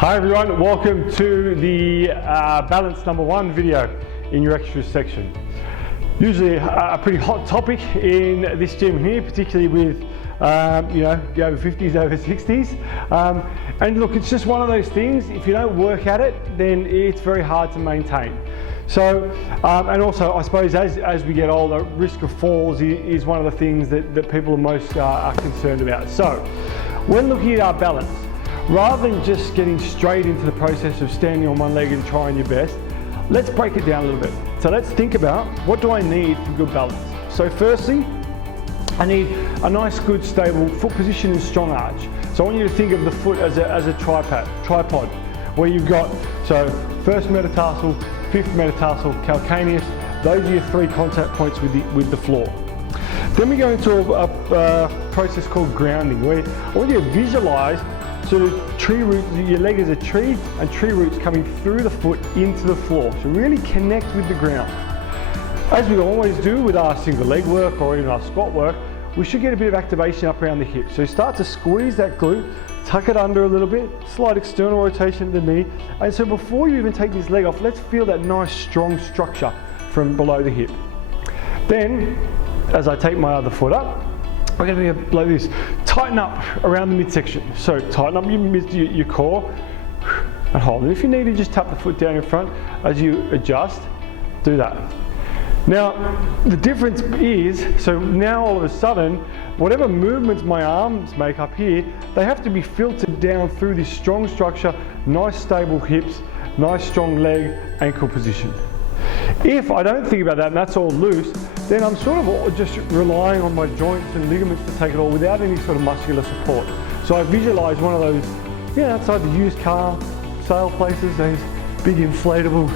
Hi everyone, welcome to the balance number 1 video in your extras section. Usually a pretty hot topic in this gym here, particularly with the over 50s, over 60s. And look, it's just one of those things, if you don't work at it, then it's very hard to maintain. So, and also I suppose as we get older, risk of falls is one of the things that people are most are concerned about. So, when looking at our balance, rather than just getting straight into the process of standing on one leg and trying your best, let's break it down a little bit. So let's think about, what do I need for good balance? So firstly, I need a nice, good, stable foot position and strong arch. So I want you to think of the foot as a tripod, where you've got, so first metatarsal, fifth metatarsal, calcaneus, those are your 3 contact points with the floor. Then we go into a process called grounding, where I want you to visualize sort of tree roots, your leg is a tree, and tree roots coming through the foot into the floor. So really connect with the ground. As we always do with our single leg work or even our squat work, we should get a bit of activation up around the hip. So start to squeeze that glute, tuck it under a little bit, slight external rotation of the knee. And so before you even take this leg off, let's feel that nice strong structure from below the hip. Then, as I take my other foot up, we're going to be like this. Tighten up around the midsection. So tighten up your core and hold. And if you need to, just tap the foot down in front as you adjust. Do that. Now, the difference is, so now all of a sudden, whatever movements my arms make up here, they have to be filtered down through this strong structure, nice stable hips, nice strong leg, ankle position. If I don't think about that and that's all loose, then I'm sort of just relying on my joints and ligaments to take it all without any sort of muscular support. So I visualize one of those, outside the used car sale places, those big inflatable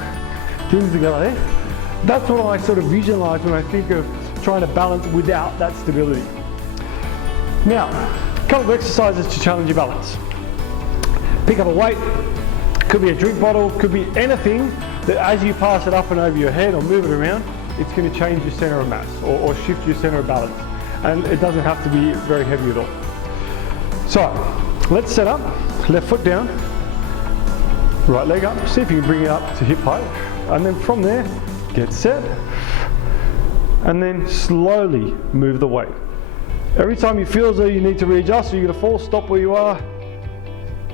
things that go like that. That's what I sort of visualize when I think of trying to balance without that stability. Now, a couple of exercises to challenge your balance. Pick up a weight, could be a drink bottle, could be anything that as you pass it up and over your head or move it around, it's going to change your center of mass or shift your center of balance. And it doesn't have to be very heavy at all. So, let's set up, left foot down, right leg up, see if you can bring it up to hip height. And then from there, get set, and then slowly move the weight. Every time you feel as though you need to readjust or you're going to fall, stop where you are,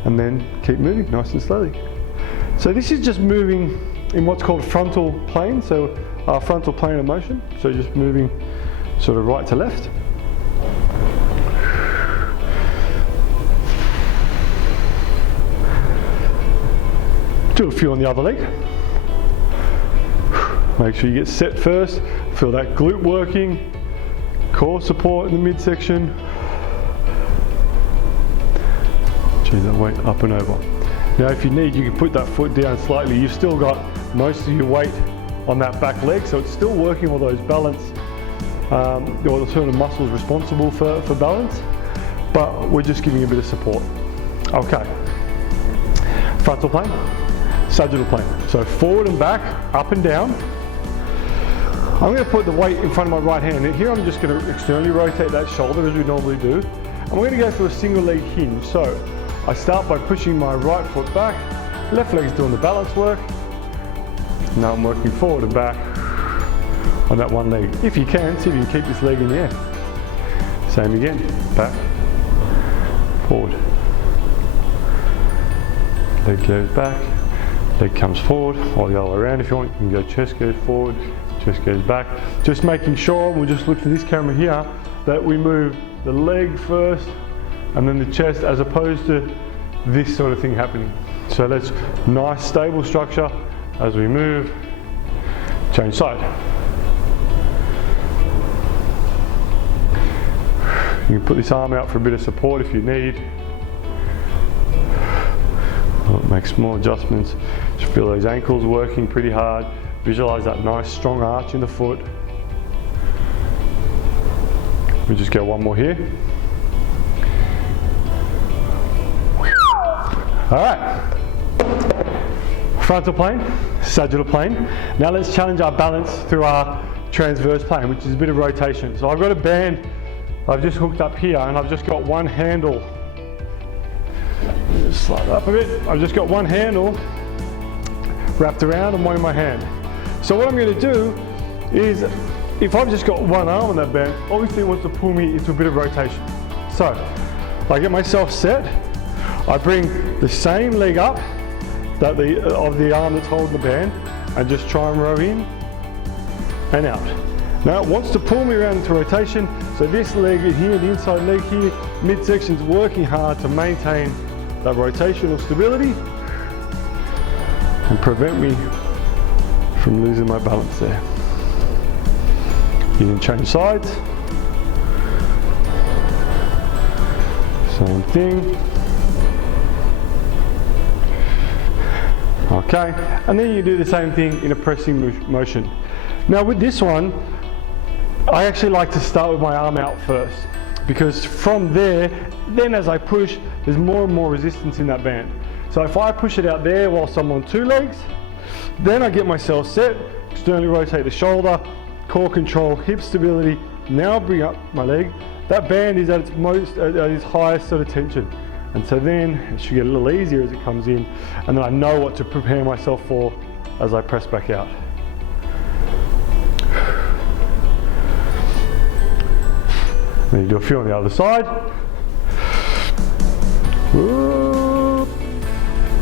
and then keep moving nice and slowly. So this is just moving in what's called frontal plane, so our frontal plane of motion, so just moving sort of right to left. Do a few on the other leg. Make sure you get set first, feel that glute working, core support in the midsection. Change that weight up and over. Now if you need, you can put that foot down slightly. You've still got most of your weight on that back leg, so it's still working all those balance, or the sort of muscles responsible for balance, but we're just giving a bit of support. Okay, frontal plane, sagittal plane. So forward and back, up and down. I'm going to put the weight in front of my right hand, and here I'm just going to externally rotate that shoulder as we normally do, and we're going to go through a single leg hinge. So I start by pushing my right foot back, left leg's doing the balance work. Now I'm working forward and back on that one leg. If you can, see if you can keep this leg in the air. Same again, back, forward. Leg goes back, leg comes forward, or the other way around if you want. You can go chest goes forward, chest goes back. Just making sure, we'll just look to this camera here, that we move the leg first and then the chest, as opposed to this sort of thing happening. So that's nice stable structure. As we move, change side. You can put this arm out for a bit of support if you need. Make small adjustments. Just feel those ankles working pretty hard. Visualize that nice strong arch in the foot. We just go one more here. All right. Frontal plane, sagittal plane. Now let's challenge our balance through our transverse plane, which is a bit of rotation. So I've got a band I've just hooked up here, and I've just got one handle Just slide it up a bit. I've just got one handle wrapped around and one in my hand. So what I'm going to do is, if I've just got one arm on that band, obviously it wants to pull me into a bit of rotation. So I get myself set, I bring the same leg up of the arm that's holding the band and just try and row in and out. Now it wants to pull me around into rotation, so this leg here, the inside leg here, midsection's working hard to maintain that rotational stability and prevent me from losing my balance there. You can change sides. Same thing. Okay, and then you do the same thing in a pressing motion. Now with this one, I actually like to start with my arm out first, because from there, then as I push, there's more and more resistance in that band. So if I push it out there whilst I'm on two legs, then I get myself set, externally rotate the shoulder, core control, hip stability, now bring up my leg. That band is at its highest sort of tension. And so then it should get a little easier as it comes in, and then I know what to prepare myself for as I press back out. Then you do a few on the other side.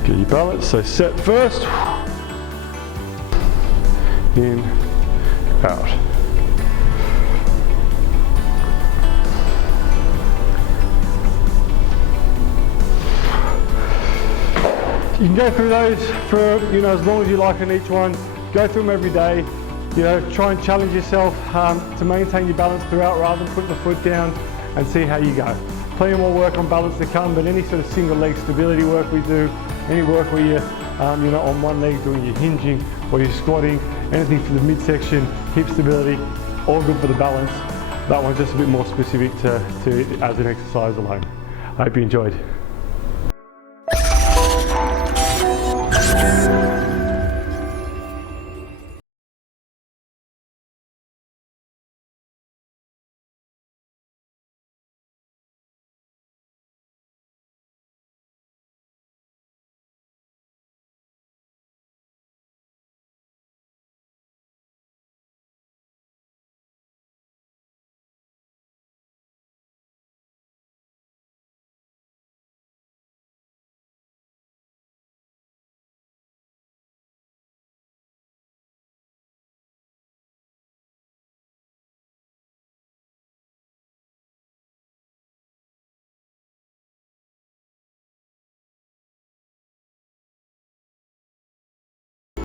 Get your balance, so set first, in, out. You can go through those for as long as you like on each one. Go through them every day. Try and challenge yourself to maintain your balance throughout rather than putting the foot down, and see how you go. Plenty more work on balance to come, but any sort of single leg stability work we do, any work where you're on one leg doing your hinging or you're squatting, anything for the midsection, hip stability, all good for the balance. That one's just a bit more specific to as an exercise alone. I hope you enjoyed.